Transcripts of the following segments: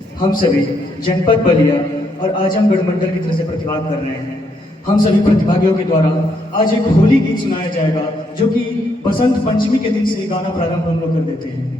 हम सभी जनपद बलिया और आजमगढ़ मंडल की तरफ से प्रतिभाग कर रहे हैं। हम सभी प्रतिभागियों के द्वारा आज एक होली गीत सुनाया जाएगा, जो कि बसंत पंचमी के दिन से गाना प्रारंभ हम लोग कर देते हैं।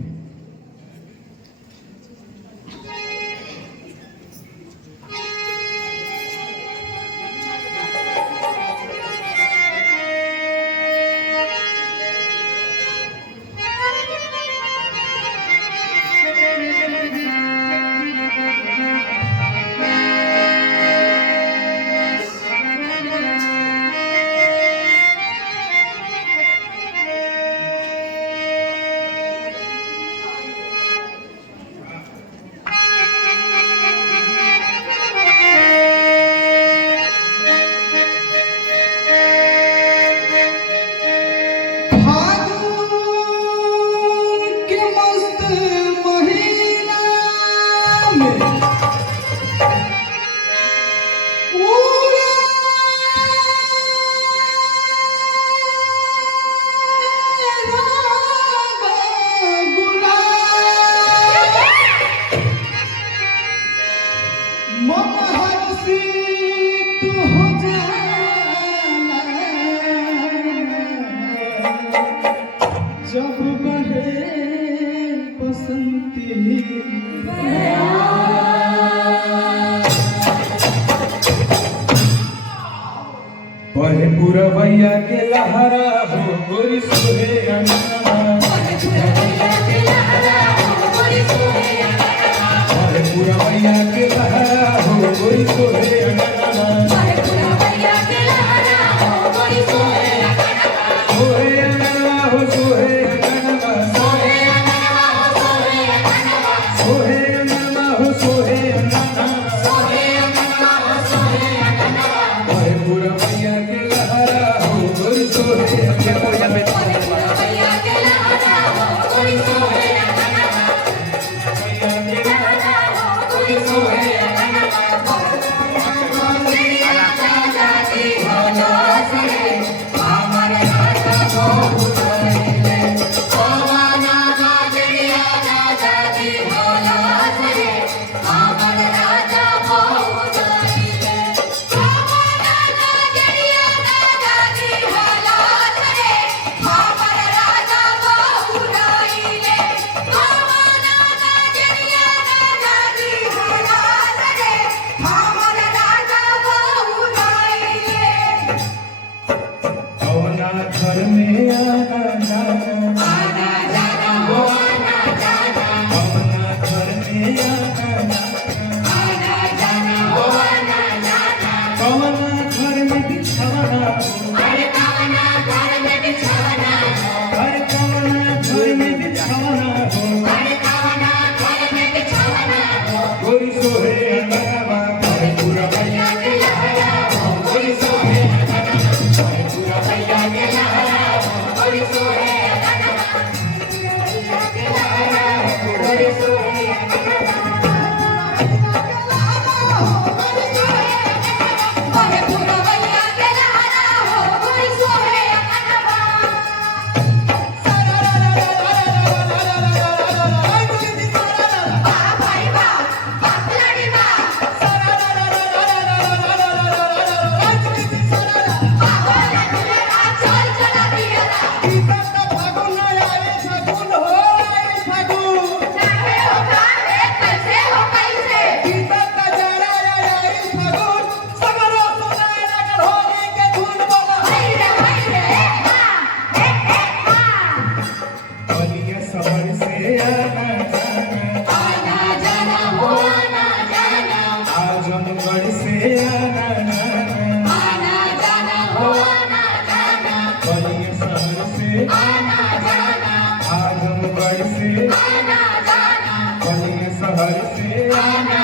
जब बहे बसंती बहे पुरवैया के लहरा हो गोरी सोहे अंगना, बहे पुरवैया के लहरा हो गोरी सोहे अंगना, बहे पुरवैया के लहरा हो गोरी सोहे अंगना, बहे पुरवैया के लहरा हो गोरी सोहे अंगना, सोहे अंगना हो सोहे अंगना, सोहे अंगना हो सोहे अंगना, सोहे अंगना हो सोहे अंगना, बहे पुरवैया के लहरा हो गोरी सोहे अंगना, बहे पुरवैया के लहरा हो गोरी सोहे अंगना, पुरवैया के लहरा हो गोरी सोहे अंगना, जाती हो नासरे हमर राजा बहु धइले, पवना गाजरिया जाती हो नासरे हमर राजा बहु धइले, पवना गाजरिया जाती हो नासरे हमर राजा बहु धइले, पवना गाजरिया जाती हो नासरे हमर राजा बहु धइले। कौना घर में आना जाना हो आना जाना, कौना घर में आना जाना हो आना जाना, कौना घर में बिछाना हो, अरे कौना घर में बिछाना हो, अरे कौना घर में बिछाना हो, अरे कौना घर में बिछाना हो, गोरी सोहे अंगना, बहे पुरवैया के लहरा हो गोरी सोहे अंगना, बहे पुरवैया के लहरा हो गोरी सोहे अंगना, पुरवैया के लहरा हो गोरी सोहे अंगना, बहे पुरवैया के लहरा हो गोरी सोहे अंगना। बलिया शहर से आना जाना हो आना जाना, आजमगढ़ से आना जाना हो आना जाना, बलिया शहर से आना जाना, आजमगढ़ से आना जाना, बलिया शहर से आना